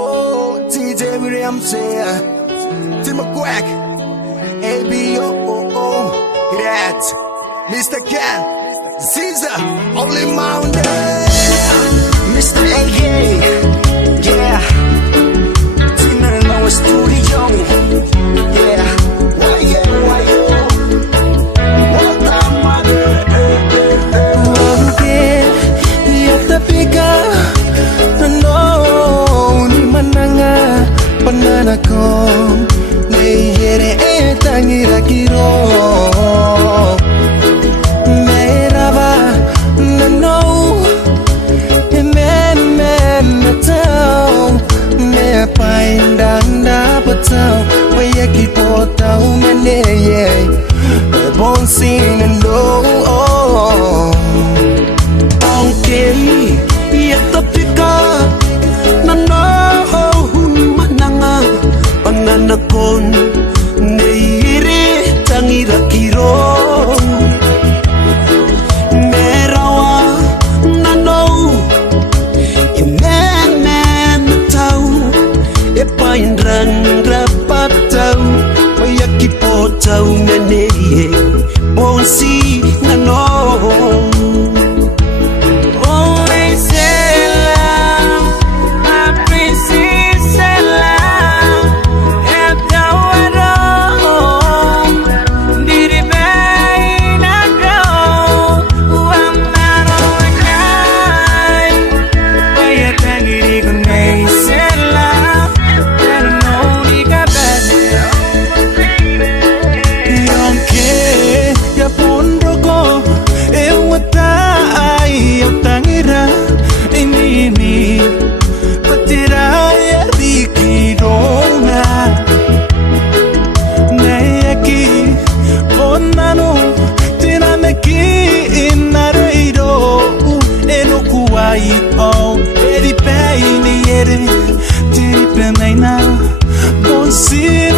Oh, DJ Wiliams, MaQuak, Kirat, Mr. Kyan, Ceasar, Holymount, Mr. AK, yeah, Tina no studio, yeah, why what the mother, okay, yeah, the bigger, no, ni mananga, banana con, ne yere tangira kiro. Waya kipota umeneye bon sing and low okay yata pika nana mananga banana kon neire tangira kiro merawa nano imen tau epaindran Kipota umeneye bonsi na no Oh Sella my princess Sella Etawaro Diri baina go Wamaro kai Waya tangiri kunay Sella Pero ni ka bade Oh, eri pe ini yere, tiri pe naina, bonsi.